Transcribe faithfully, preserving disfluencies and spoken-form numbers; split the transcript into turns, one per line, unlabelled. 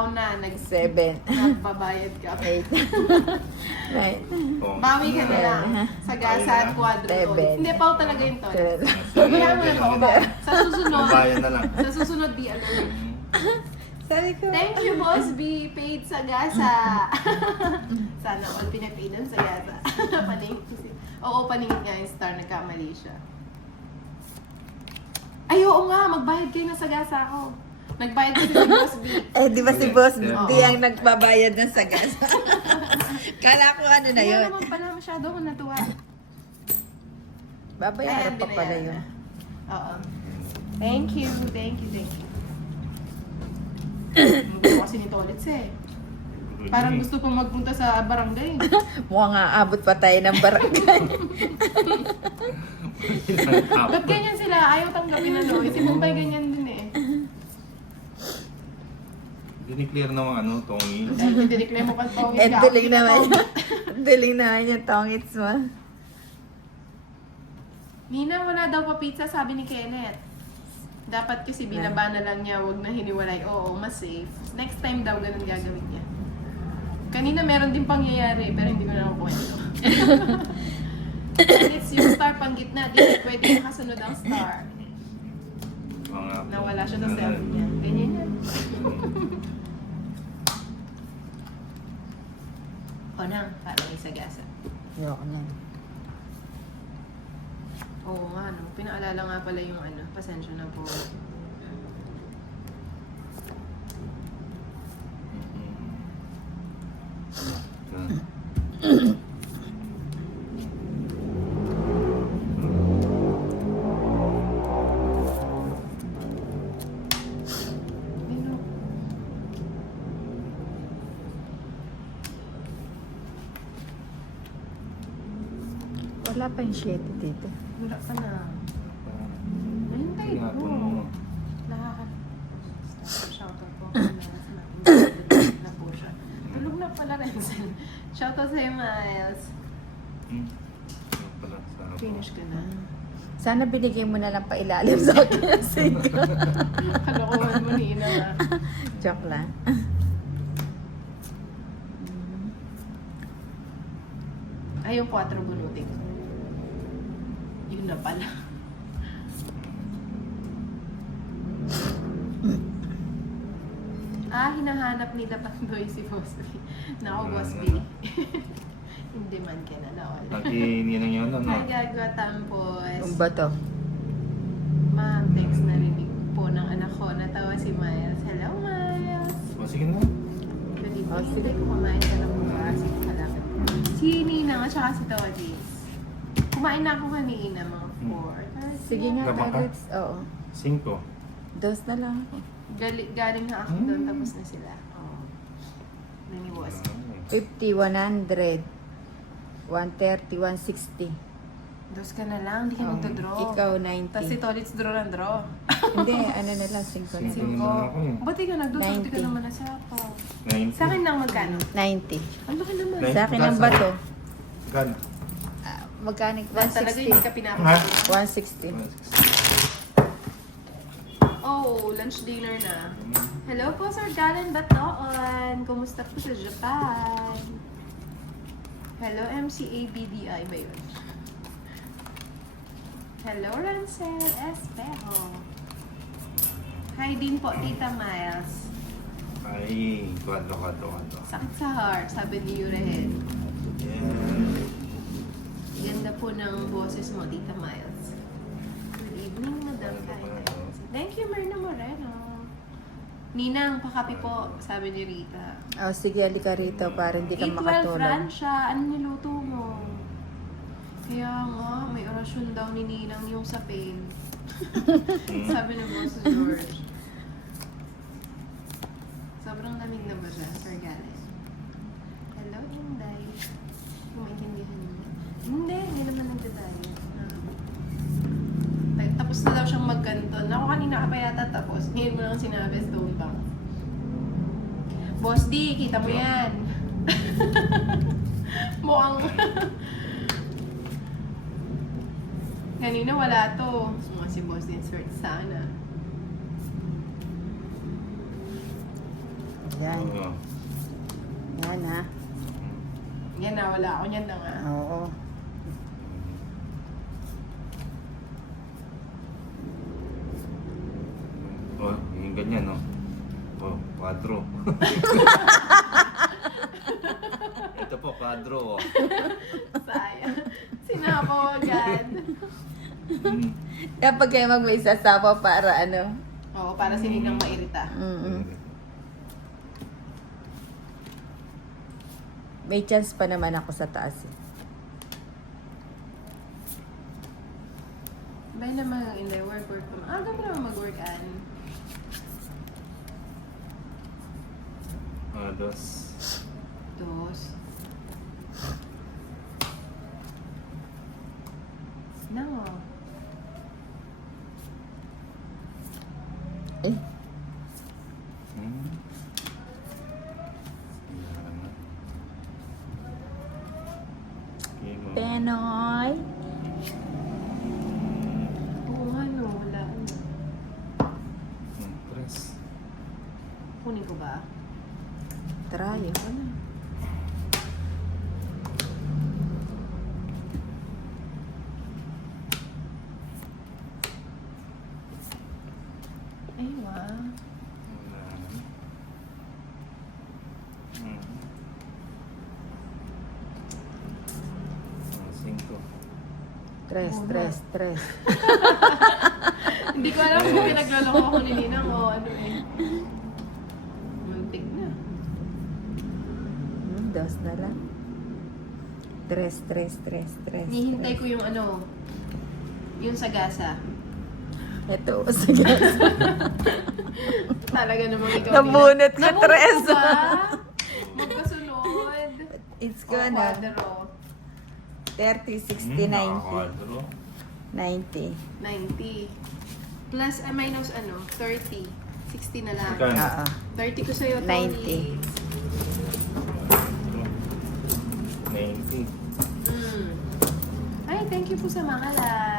Pao na, nag
Seven.
nagbabayad ka.
Eight. Right.
Oh.
Bawi ka na lang. Sagasa at quadro
Seven.
toys. Hindi, Pao talaga yung toys.
Twelve.
Kaya mo na ako ba? Sa susunod,
Bayan na lang.
sa susunod, di alert.
Sabi ko.
Thank you, Boss B. Paid sa gasa. Sana all pinapaid sa gasa. Paningin kasi. Oo, paningin nga yung star. Nagkamali siya. Ay, oo nga. Magbayad kayo na sa gasa ako. Nagbayad kasi si Boss B.
Eh, di ba si Boss D
Oo.
ang nagbabayad ng sagas? Kala ko ano na
Kaya
yun.
naman pala masyado ako natuwa.
Babayaran
Ayan,
pa pala
binayaran
yun.
na. Oo. Thank you, thank you, thank you. Gusto kasi ni Tolitz eh. Parang gusto pa magpunta sa barangay.
Mukhang aabot pa tayo ng barangay.
Ba't ganyan sila? Ayaw tanggapin na no? Si Mumbai ganyan din eh.
Diniclear naman ano, Tongi.
Ay, dineclare mo pa tong
Eh, diling naman yun. Diling naman yung tongits mo.
Nina, wala daw pa pizza, sabi ni Kenneth. Dapat kasi binaba na lang niya, wag na hiniwalay. Oo, mas safe. Next time daw, ganun gagawin niya. Kanina meron din pangyayari, pero hindi ko na nakukwento. It's yung star pang gitna, di pwede nakasunod ang star.
Mga,
Nawala siya sa cell niya. Ganyan yan. O nang, parang may sagasa.
Ayoko na.
Oo nga, no? Pinaalala nga pala yung ano, pasensya na po. Ano?
Wala pa yung shit dito.
Wala ka na. Ayun tayo
Nga po,
po.
no.
Nakaka... Shoutout po. Na po siya. Tulog na pala, Renzel. Shoutout sa'yo, Miles.
Hmm. Yan pala, sa-
Finish ka na.
Sana binigay mo na lang pa ilalim sa akin yung sigaw.
Kalokohan mo, Nina. ah.
Joke lang.
Ay, yung quattro bunutin. Yun na pala. Ah, hinahanap nila Pandoy si Boss B. Nako, Boss B. Hindi man ka na nawala.
Lagi ninang yun, ano?
Hi, Gagwa Tampos.
Yung ba to?
Ma'am, text narinig po ng anak ko. Natawa si Miles. Hello, Miles.
O, sige na.
Good evening.
Oh, sige.
Hindi ko kumain ka lang bukas. Sige ka lang. Si Nina at saka si Tawadis. Kumain na ako kanina, mga four.
Sige nga,
Gaba ka?
Tarits. Oo.
Cinco.
Dos na lang ako.
Gali, galing na ako doon, tapos na sila. Oh. Naniwas.
fifty, one hundred, one thirty, one sixty.
Dos ka na lang, hindi ka
Oh,
magta-draw.
ikaw,
Tapos si
ninety.
Tolitz draw ng draw.
Hindi, ano na lang, cinco na.
Cinco.
Cinco.
naman ako eh.
Ba't di ka nagdo? Di ka
ninety.
naman nasa ako.
ninety.
Sa akin lang magkano?
ninety.
Ang laki naman.
Nine-
Sa akin ang bato.
Gan.
Ah, magkano?
Dahil talaga hindi ka
Ha?
pinapakain.
one sixty.
Oh, lunch dinner na. Hello po, Sir Galen Batoon. Kumusta po sa Japan? Hello, M C A B D I ba yun? Hello, Rancel Espejo. Hi din po, Tita Miles.
Ay, kwadro, kwadro, kwadro.
Sakit sa heart, sabi ni Yurehead.
Yeah.
Ganda po ng boses mo, Tita Miles. Good evening, Madam Kain. Thank you, Myrna Moreno. Ninang, pakapi po, sabi ni Rita.
Oh, sige, alika rito para hindi ka
eight twelve
makatulog.
Francia, ano niluto mo? Kaya nga, may orasyon daw ni Ninang yung sa pain. Sabi ng boss ni George. Sobrang lamig na ba siya, Sir Galen? Hello, Inday. Kung maintindihan niyo. Hindi, hindi naman nagdadaya. Like, tapos na daw siyang magkanton. Ako kanina ka pa yata tapos. Ngayon mo lang sinabi, stone bank. Boss D, kita mo yan. Mukhang... Kanina wala to. Suma si Boss D insert sana.
Yan.
Oo.
Yan ha.
Yan na, wala ako niyan na nga.
Oo.
Oh, yung ganyan, no? Oh, kwadro. Ito po, kwadro. Oh.
Sayang. Sinapaw agad.
Mm.
Kapag kayo mag-may sasapa para ano.
Oo, para si Ninang mairita.
Mm-mm. May chance pa naman ako sa taas. eh.
Bay naman in the work, work naman. Ah, mo naman mag-work, Ann.
Ah, dos.
Dos. No.
Eh,
Hmm. Yan. Okay, mo.
Penoy.
Oo nga, no. Wala. ano.
Hmm, tres.
Kunin ko ba?
Try.
Ano? Ay, wow.
Wala. Hmm. Ah, cinco.
Tres,
Oo
tres,
nga.
tres.
Hindi ko alam kung pinagloloko ko ni Ninang o ano eh. Muntik na.
Hmm, dos na lang. Tres, tres, tres, tres.
Hinihintay
tres.
ko yung ano, yung sagasa.
Ito, sige.
Talaga namang ikaw.
Nabunot ka,
Nabunot
tres.
ko ba? Magkasunod.
It's
O,
gonna.
kwadro.
thirty, sixty,
Hmm,
ninety.
nakakwadro.
ninety.
ninety. Plus, ah, minus ano, thirty. sixty na lang.
Magkano?
Oo.
thirty ko sa'yo, Tony.
ninety.
Ninety.
Mm. Ay, thank you po sa mga like.